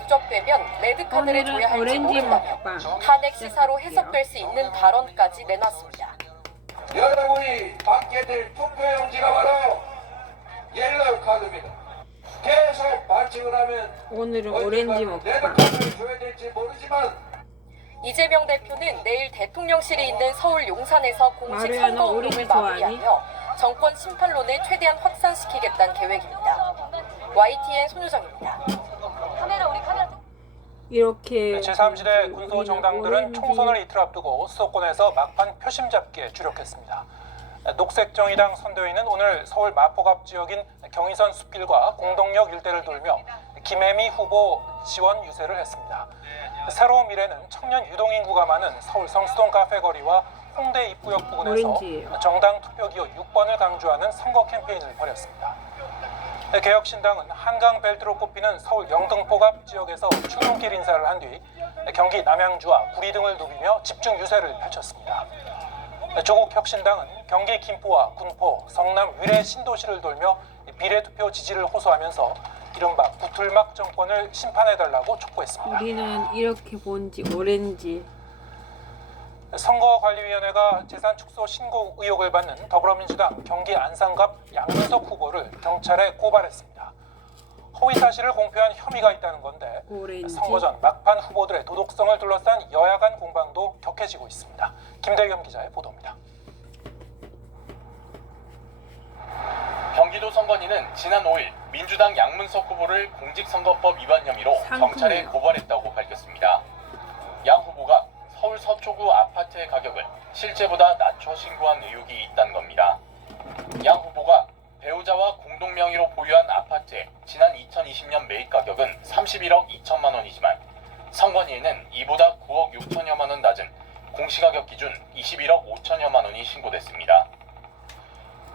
누적되면 레드카드를 줘야 할지 모른다며 탄핵 시사로 해석될 수 있는 발언까지 내놨습니다. 여러분이 받게 될 투표용지가 바로 옐로우 카드입니다. 계속 반칙을 하면 오늘은 오렌지 먹방. 레드카드를 줘야 될지 모르지만 이재명 대표는 내일 대통령실이 있는 서울 용산에서 공식 마루야는 선거운동을 오렌지 좋아하니? 마무리하며 정권 심판론을 최대한 확산시키겠다는 계획입니다. YTN 손유정입니다. 이렇게 제3지대 군소 정당들은 오렌지 총선을 이틀 앞두고 수도권에서 막판 표심 잡기에 주력했습니다. 녹색정의당 선대위는 오늘 서울 마포갑 지역인 경의선 숲길과 공동역 일대를 돌며 김혜미 후보 지원 유세를 했습니다. 새로운 미래는 청년 유동인구가 많은 서울 성수동 카페거리와 홍대 입구역 부근에서 오렌지예요. 정당 투표 기호 6번을 강조하는 선거 캠페인을 벌였습니다. 개혁신당은 한강 벨트로 꼽히는 서울 영등포갑 지역에서 출근길 인사를 한 뒤 경기 남양주와 구리 등을 누비며 집중 유세를 펼쳤습니다. 조국혁신당은 경기 김포와 군포, 성남 위례 신도시를 돌며 비례투표 지지를 호소하면서 이른바 구틀막 정권을 심판해달라고 촉구했습니다. 우리는 이렇게 본지 오렌지. 선거관리위원회가 재산축소 신고 의혹을 받는 더불어민주당 경기 안산갑 양문석 후보를 경찰에 고발했습니다. 허위 사실을 공표한 혐의가 있다는 건데 오렌지. 선거 전 막판 후보들의 도덕성을 둘러싼 여야 간 공방도 격해지고 있습니다. 김대겸 기자의 보도입니다. 경기도 선관위는 지난 5일 민주당 양문석 후보를 공직선거법 위반 혐의로 경찰에 고발했다고 밝혔습니다. 양 후보가 서울 서초구 아파트의 가격을 실제보다 낮춰 신고한 의혹이 있다는 겁니다. 양 후보가 배우자와 공동 명의로 보유한 아파트의 지난 2020년 매입 가격은 31억 2천만 원이지만 선관위에는 이보다 9억 6천여만 원 낮은 공시가격 기준 21억 5천여만 원이 신고됐습니다.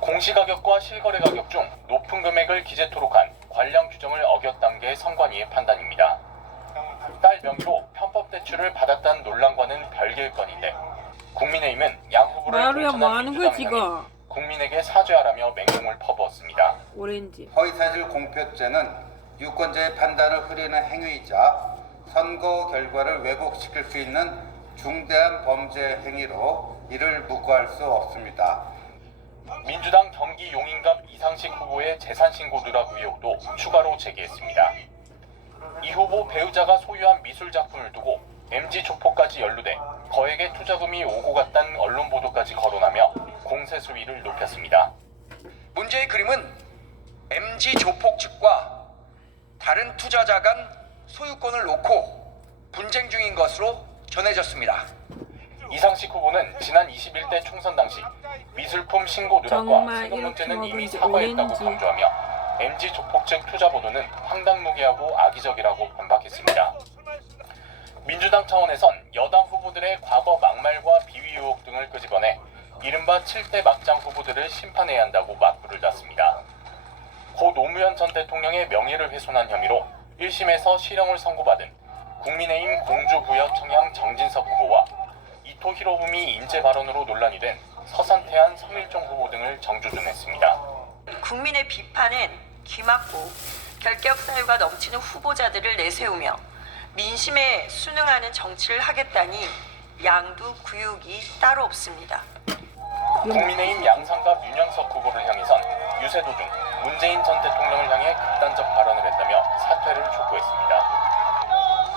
공시가격과 실거래 가격 중 높은 금액을 기재토록 한 관련 규정을 어겼다는 게 선관위의 판단입니다. 딸 명의로 편법 대출을 받았다는 논란과는 별개의 건인데 국민의힘은 양 후보를 마루야 뭐 하는 거야 민주당이 지금? 국민에게 사죄하라며 맹공을 퍼부었습니다. 오렌지. 허위사실 공표죄는 유권자의 판단을 흐리는 행위이자 선거 결과를 왜곡시킬 수 있는 중대한 범죄 행위로 이를 묵과할 수 없습니다. 민주당 경기 용인갑 이상식 후보의 재산신고 누락 의혹도 추가로 제기했습니다. 이 후보 배우자가 소유한 미술작품을 두고 MG조폭까지 연루돼 거액의 투자금이 오고 갔다는 언론 보도까지 거론하며 공세 수위를 높였습니다. 문제의 그림은 MG조폭 측과 다른 투자자 간 소유권을 놓고 분쟁 중인 것으로 전해졌습니다. 이상식 후보는 지난 21대 총선 당시 미술품 신고 누락과 정말 세금 문제는 이렇게 이미 먹은지 사과했다고 오렌지. 강조하며 MG조폭 측 투자 보도는 황당무계하고 악의적이라고 반박했습니다. 민주당 차원에선 여당 후보들의 과거 막말과 비위 의혹 등을 끄집어내 이른바 7대 막장 후보들을 심판해야 한다고 맞불을 das습니다. 고 노무현 전 대통령의 명예를 훼손한 혐의로 1심에서 실형을 선고받은 국민의힘 공주부여 청양 정진석 후보와 이토 히로부미 인재 발언으로 논란이 된 서산태안 성일종 후보 등을 정주준했습니다. 국민의 비판엔 귀맞고 결격 사유가 넘치는 후보자들을 내세우며 민심에 순응하는 정치를 하겠다니 양두구육이 따로 없습니다. 국민의힘 양상갑 윤영석 후보를 향해선 유세 도중 문재인 전 대통령을 향해 극단적 발언을 했다며 사퇴를 촉구했습니다.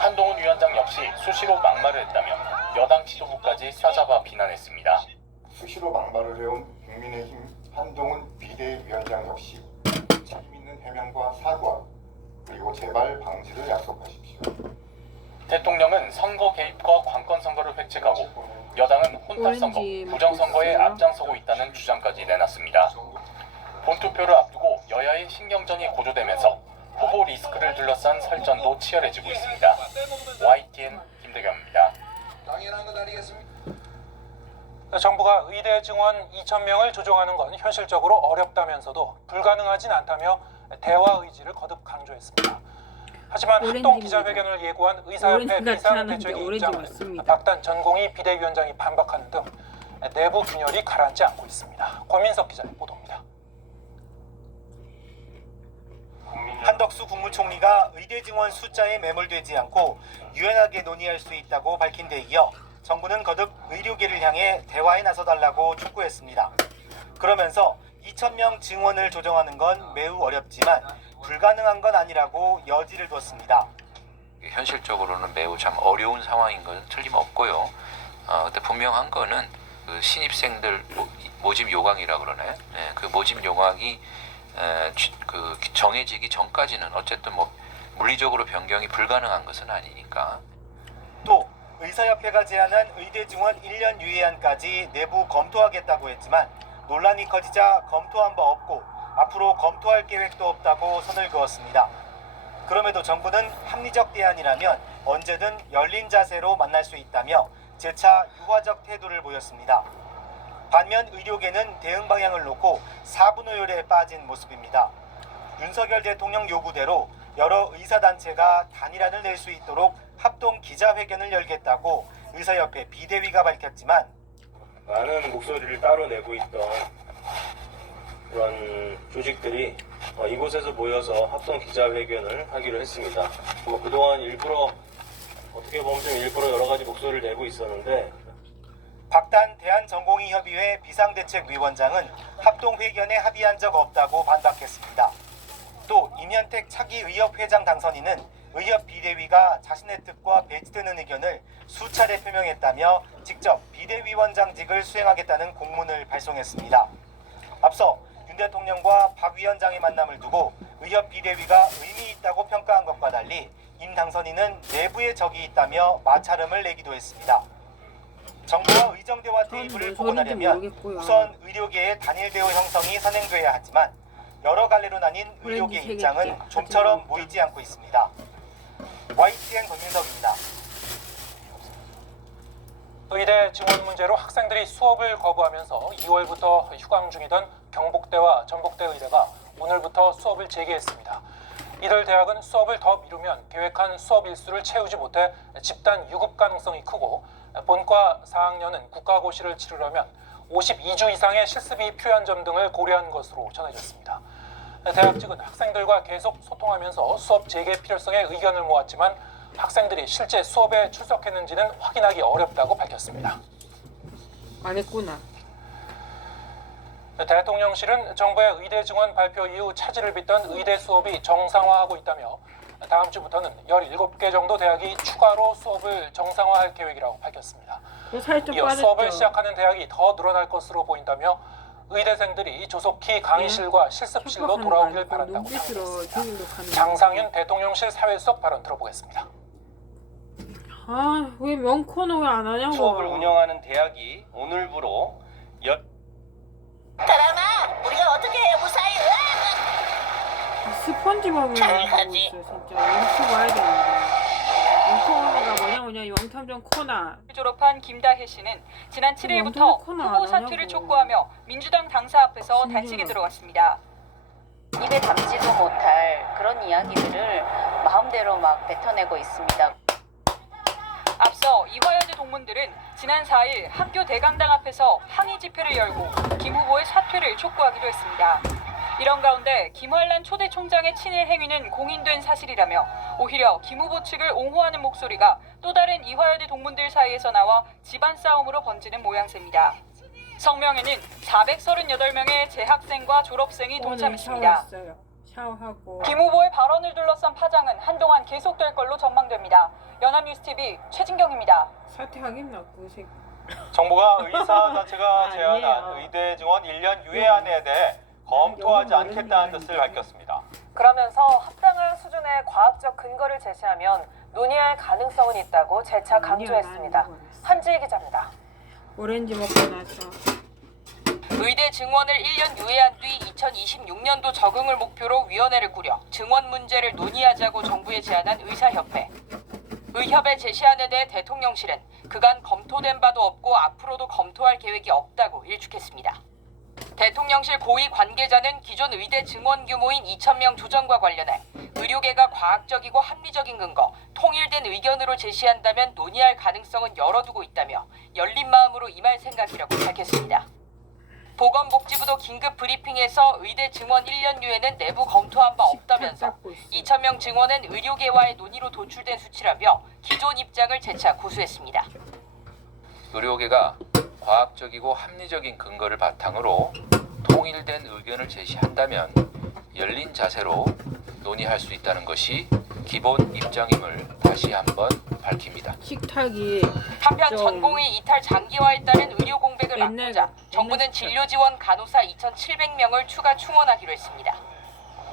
한동훈 위원장 역시 수시로 막말을 했다며 여당 지도부까지 싸잡아 비난했습니다. 수시로 막말을 해온 국민의힘 한동훈 비대위원장 역시 책임있는 해명과 사과 그리고 재발 방지를 약속하십시오. 대통령은 선거 개입과 관권 선거를 획책하고 여당은 혼탁 선거, 오렌지 부정 선거에 먹고 있어요? 앞장서고 있다는 주장까지 내놨습니다. 본투표를 앞두고 여야의 신경전이 고조되면서 후보 리스크를 둘러싼 설전도 치열해지고 있습니다. YTN 김대겸입니다. 당연한 것 아니겠습니까? 정부가 의대 증원 2,000명을 조정하는 건 현실적으로 어렵다면서도 불가능하진 않다며 대화 의지를 거듭 강조했습니다. 하지만 합동 기자회견을 예고한 의사협회 비상대책위 입장은 박단 전공의 비대위원장이 반박하는 등 내부 균열이 가라앉지 않고 있습니다. 권민석 기자의 보도입니다. 국민이 한덕수 국무총리가 의대 증원 숫자에 매몰되지 않고 유연하게 논의할 수 있다고 밝힌 데 이어 정부는 거듭 의료계를 향해 대화에 나서달라고 촉구했습니다. 그러면서 2,000명 증원을 조정하는 건 매우 어렵지만 불가능한 건 아니라고 여지를 뒀습니다. 현실적으로는 매우 참 어려운 상황인 건 틀림없고요. 근데 분명한 거는 그 신입생들 모집 요강이라 그러네. 네, 그 모집 요강이 그 정해지기 전까지는 어쨌든 뭐 물리적으로 변경이 불가능한 것은 아니니까. 또 의사협회가 제안한 의대 증원 1년 유예안까지 내부 검토하겠다고 했지만 논란이 커지자 검토한 바 없고 앞으로 검토할 계획도 없다고 선을 그었습니다. 그럼에도 정부는 합리적 대안이라면 언제든 열린 자세로 만날 수 있다며 재차 유화적 태도를 보였습니다. 반면 의료계는 대응 방향을 놓고 사분오열에 빠진 모습입니다. 윤석열 대통령 요구대로 여러 의사단체가 단일안을 낼 수 있도록 합동 기자회견을 열겠다고 의사협회 비대위가 밝혔지만 많은 목소리를 따로 내고 있던 그런 조직들이 이곳에서 모여서 합동 기자회견을 하기로 했습니다. 그동안 일부러 어떻게 보면 좀 일부러 여러 가지 목소리를 내고 있었는데 박단 대한전공의협의회 비상대책위원장은 합동회견에 합의한 적 없다고 반박했습니다. 또 임현택 차기 의협회장 당선인은 의협 비대위가 자신의 뜻과 배치되는 의견을 수차례 표명했다며 직접 비대위원장직을 수행하겠다는 공문을 발송했습니다. 앞서 윤 대통령과 박 위원장의 만남을 두고 의협 비대위가 의미 있다고 평가한 것과 달리 임 당선인은 내부에 적이 있다며 마찰음을 내기도 했습니다. 정부와 의정대화 테이블을 복원하려면 우선 의료계의 단일 대우 형성이 선행돼야 하지만 여러 갈래로 나뉜 의료계 입장은 좀처럼 모이지 않고 있습니다. YTN 권민석입니다. 의대 증원 문제로 학생들이 수업을 거부하면서 2월부터 휴강 중이던 경북대와 전북대 의대가 오늘부터 수업을 재개했습니다. 이들 대학은 수업을 더 미루면 계획한 수업 일수를 채우지 못해 집단 유급 가능성이 크고 본과 4학년은 국가고시를 치르려면 52주 이상의 실습이 필요한 점 등을 고려한 것으로 전해졌습니다. 대학 측은 학생들과 계속 소통하면서 수업 재개 필요성에 의견을 모았지만 학생들이 실제 수업에 출석했는지는 확인하기 어렵다고 밝혔습니다. 안 했구나. 대통령실은 정부의 의대 증원 발표 이후 차질을 빚던 의대 수업이 정상화하고 있다며 다음 주부터는 17개 정도 대학이 추가로 수업을 정상화할 계획이라고 밝혔습니다. 이어 수업을 시작하는 대학이 더 늘어날 것으로 보인다며 의대생들이 조속히 강의실과 실습실로 돌아오길 바란다고 당부했습니다. 장상윤 대통령실 사회수석 발언 들어보겠습니다. 아, 왜 명코는 왜 안 하냐고. 수업을 운영하는 대학이 오늘부로 사람아, 우리가 어떻게 해 무사히? 스펀지밥을 하고 있어 진짜. 영수 봐야 되는데. 코너가 뭐냐 영탐정 코나. 졸업한 김다혜 씨는 지난 7일부터 후보 사퇴를 촉구하며 민주당 당사 앞에서 단식에 들어갔습니다. 입에 담지도 못할 그런 이야기들을 마음대로 막 뱉어내고 있습니다. 앞서 이화여대 동문들은 지난 4일 학교 대강당 앞에서 항의 집회를 열고 김 후보의 사퇴를 촉구하기도 했습니다. 이런 가운데 김환란 초대 총장의 친일 행위는 공인된 사실이라며 오히려 김 후보 측을 옹호하는 목소리가 또 다른 이화여대 동문들 사이에서 나와 집안 싸움으로 번지는 모양새입니다. 성명에는 438명의 재학생과 졸업생이 동참했습니다. 샤워하고. 김 후보의 발언을 둘러싼 파장은 한동안 계속될 걸로 전망됩니다. 연합뉴스TV 최진경입니다. 사퇴하겠나 그 새끼. 정부가 의사단체가 제안한 의대 증원 1년 유예안에 대해 검토하지 않겠다는 뜻을 밝혔습니다. 그러면서 합당한 수준의 과학적 근거를 제시하면 논의할 가능성은 있다고 재차 강조했습니다. 한지혜 기자입니다. 오렌지 먹고 나서. 의대 증원을 1년 유예한 뒤 2026년도 적응을 목표로 위원회를 꾸려 증원 문제를 논의하자고 정부에 제안한 의사협회. 의협의 제시안에 대해 대통령실은 그간 검토된 바도 없고 앞으로도 검토할 계획이 없다고 일축했습니다. 대통령실 고위 관계자는 기존 의대 증원 규모인 2,000명 조정과 관련해 의료계가 과학적이고 합리적인 근거, 통일된 의견으로 제시한다면 논의할 가능성은 열어두고 있다며 열린 마음으로 임할 생각이라고 밝혔습니다. 보건복지부도 긴급 브리핑에서 의대 증원 1년유예는 내부 검토한 바 없다면서 2,000명 증원은 의료계와의 논의로 도출된 수치라며 기존 입장을 재차 고수했습니다. 의료계가 과학적이고 합리적인 근거를 바탕으로 통일된 의견을 제시한다면 열린 자세로 논의할 수 있다는 것이 기본 입장임을 다시 한번 밝힙니다. 식탁이 한편 좀 전공의 이탈 장기화에 따른 의료 공백을 막고자 정부는 진료 지원 간호사 2,700명을 추가 충원하기로 했습니다.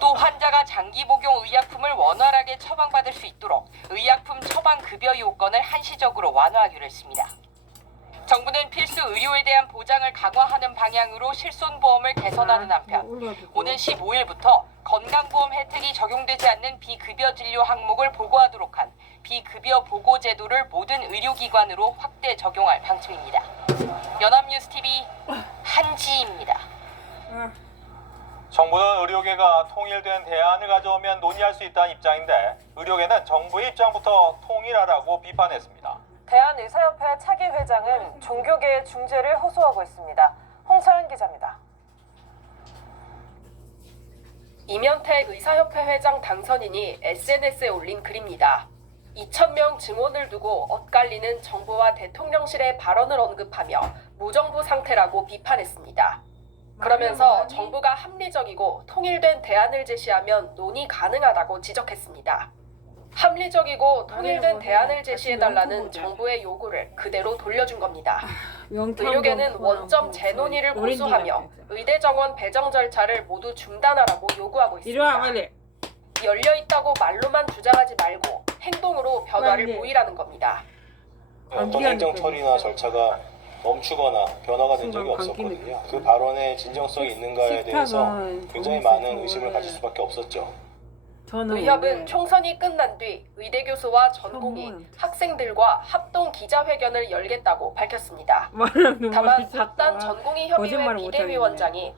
또 환자가 장기 복용 의약품을 원활하게 처방받을 수 있도록 의약품 처방 급여 요건을 한시적으로 완화하기로 했습니다. 정부는 필수 의료에 대한 보장을 강화하는 방향으로 실손보험을 개선하는 한편 오는 15일부터 건강보험 혜택이 적용되지 않는 비급여 진료 항목을 보고하도록 한 비급여 보고 제도를 모든 의료기관으로 확대 적용할 방침입니다. 연합뉴스TV 한지입니다. 정부는 의료계가 통일된 대안을 가져오면 논의할 수 있다는 입장인데 의료계는 정부의 입장부터 통일하라고 비판했습니다. 대한의사협회 차기 회장은 종교계의 중재를 호소하고 있습니다. 홍서연 기자입니다. 이면택 의사협회 회장 당선인이 SNS에 올린 글입니다. 2,000명 증원을 두고 엇갈리는 정부와 대통령실의 발언을 언급하며 무정부 상태라고 비판했습니다. 그러면서 정부가 합리적이고 통일된 대안을 제시하면 논의 가능하다고 지적했습니다. 합리적이고 통일된 대안을 제시해달라는 정부의 요구를 그대로 돌려준 겁니다. 의료계는 원점 재논의를 고수하며 의대 정원 배정 절차를 모두 중단하라고 요구하고 있습니다. 열려있다고 말로만 주장하지 말고 행동으로 변화를 보이라는 겁니다. 어떤 행정 처리나 절차가 멈추거나 변화가 된 적이 없었거든요. 그 발언의 진정성이 있는가에 대해서 굉장히 많은 의심을 가질 수밖에 없었죠. 의협은 총선이 끝난 뒤 의대 교수와 전공의, 학생들과 합동 기자회견을 열겠다고 밝혔습니다. 다만 박단 전공의 협의회 비대위원장이